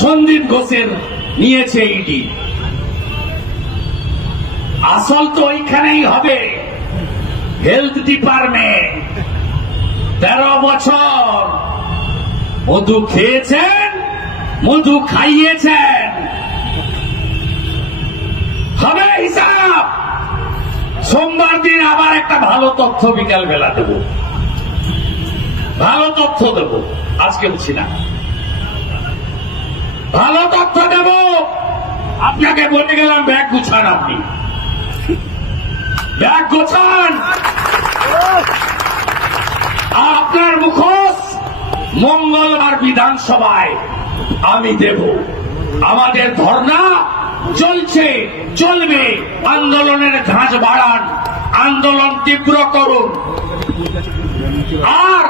সন্দীপ ঘোষের নিয়েছে ইডি। আসল তো ওইখানেই হবে, হেলথ ডিপার্টমেন্ট। 13 বছর মধু খেয়েছেন, মধু খাইয়েছেন, হবে হিসাব। সোমবার দিন আবার একটা ভালো তথ্য বিকাল বেলা দেব, ভালো তথ্য দেব, আজকে বলছি না, ভালো তথ্য দেব। আপনাকে বলে গেলাম ব্যাগ গুছান, আপনি ব্যাগ গোছান। আপনার মুখোশ মঙ্গলবার বিধানসভায় আমি দেব। আমাদের ধর্ণা চলছে, চলবে। আন্দোলনের ধাঁচ বাড়ান, আন্দোলন তীব্র করুন। আর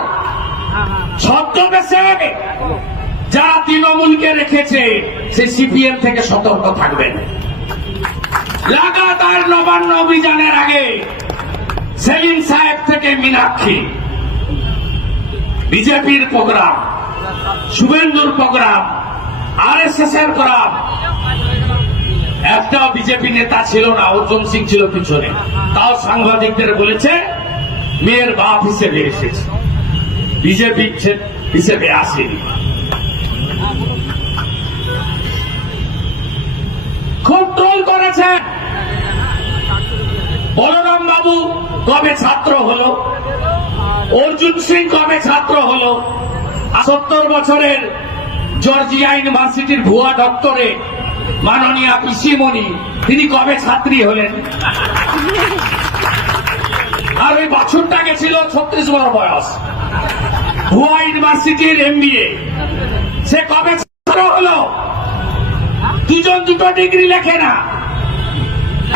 ছদ্মবেশে যারা তৃণমূলকে রেখেছে সে সিপিএম থেকে সতর্ক থাকবেন। লাগাতার নবান্ন অভিযানের আগে সেলিম সাহেব থেকে মীনাক্ষী, বিজেপির প্রোগ্রাম, শুভেন্দুর প্রোগ্রাম, আরএসএস এর প্রোগ্রাম, একটাও বিজেপি নেতা ছিল না, অর্জুন সিং ছিল পিছনে। তাও সাংবাদিকদের বলেছে মেয়ের বাপ হিসেবে এসেছে, বিজেপি হিসেবে আসেনি। খুব ট্রোল করেছে। বলরাম বাবু কবে ছাত্র হলো, অর্জুন সিং কবে ছাত্র হলো, 70 বছরের জর্জিয়া ইউনিভার্সিটির ভুয়া ডক্টরেট মাননীয়া পিসিমণি, তিনি কবে ছাত্রী হলেন? আর ওই বাছুরটা গেছিল 36 বছর বয়স, ভুয়া ইউনিভার্সিটির MBA, সে কবে ছাত্র হলো? দুজন দুটো ডিগ্রি লেখে না,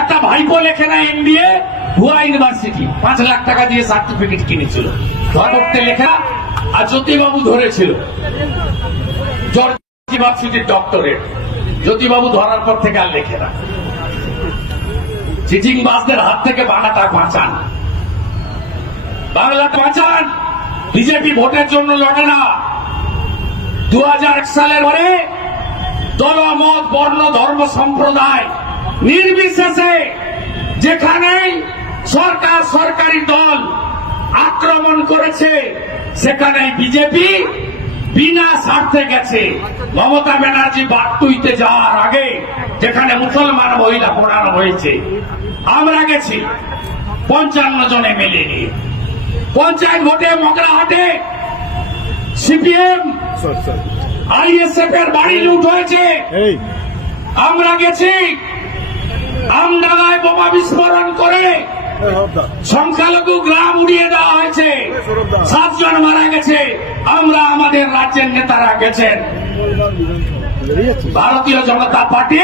একটা ভাইপো লেখে না MBA, ভুয়া ইউনিভার্সিটি 5 লাখ টাকা দিয়ে সার্টিফিকেট কিনেছিল, ধরতে লেখা। আর জ্যোতিবাবু ধরেছিল জর্জিয়া ইউনিভার্সিটির ডক্টরেট, জ্যোতিবাবু ধরার পর থেকে আর লেখে না। চিটিং বাসদের হাত থেকে বাংলাটা বাঁচান, বাংলা বাঁচান। বিজেপি ভোটের জন্য লড়ে না। 2001 সালের পরে দলমত, বর্ণ, ধর্ম, সম্প্রদায় নির্বিশেষে যেখানেই সরকার, সরকারি দল আক্রমণ করেছে সেখানে বিজেপি বিনা স্বার্থে গেছে। মমতা ব্যানার্জি বাগটুইতে যাওয়ার আগে যেখানে মুসলমান মহিলা পড়ানো হয়েছে, আমরা গেছি 55 জন MLA নিয়ে। পঞ্চায়েত ভোটে মগরাহাটে সিপিএম ISF এর বাড়ি লুট হয়েছে, আমরা গেছি। আমডাঙ্গায় বোমা বিস্ফোরণ করে সংখ্যালঘু গ্রাম উড়িয়ে দেওয়া হয়েছে, 7 জন মারা গেছে। আমরা, আমাদের রাজ্যের নেতারা গেছেন। ভারতীয় জনতা পার্টি,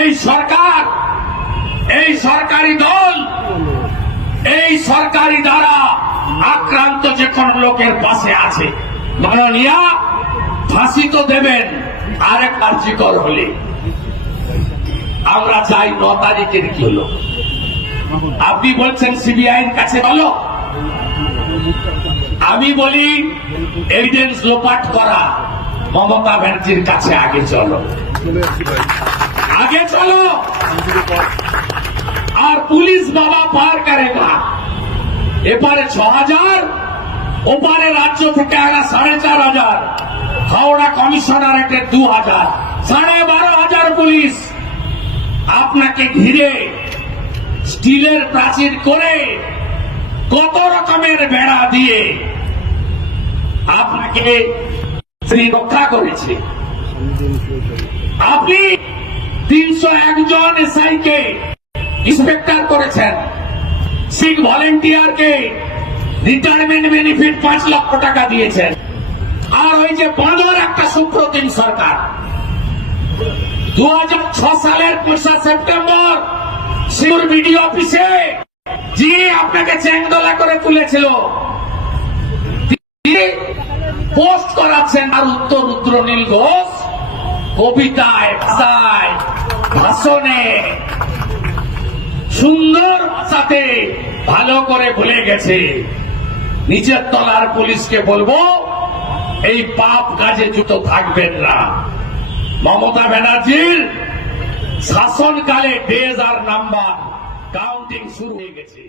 এই সরকার, এই সরকারি দল, এই সরকারি দ্বারা আক্রান্ত যে কোন লোকের পাশে আছে। মাননীয়া ফাঁসি তো দেবেন, আরেক কার্যকর হলে। আমরা চাই 9 তারিখের কি হলো। আপনি বলছেন CBI-র কাছে বলো, আমি বলি এভিডেন্স লোপাট করা মমতা ব্যানার্জির কাছে আগে চলো, আগে চলো। আর পুলিশ বাবা পার করেগা। এপারে 6000, ওপারে রাজ্য থেকে আগা 4500, হাওড়া কমিশনারেটে 2000, 12,500 পুলিশ আপনাকে ঘিরে স্টিলের প্রাচীর করে কত রকমের বেড়া দিয়ে আপনাকে রক্ষা করেছে। আপনি 301 জন SI কে ইন্সপেক্টর করেছেন, শিখ ভলেন্টিয়ারকে রিটায়ারমেন্ট বেনিফিট 5 লক্ষ টাকা দিয়েছেন। আর ওই যে বাঁদর একটা সুপ্রতিম সরকার 2006 সালের 1 সেপ্টেম্বর শিউর বিডিও অফিসে যে আপনাকে চেংদোলা করে তুলেছিল, পোস্ট করাচ্ছেন। আর উত্তর রুদ্রনীল ঘোষ কবিতায়, ভাষায়, ভাষণে, সুন্দর ভাষাতে ভালো করে বলে গেছে। নিচের তলার পুলিশকে বলবো এই পাপ কাজে যুক্ত থাকবেন না। মমতা ব্যানার্জির শাসনকালে ডেজ আর নাম্বার কাউন্টিং শুরু হয়ে গেছে।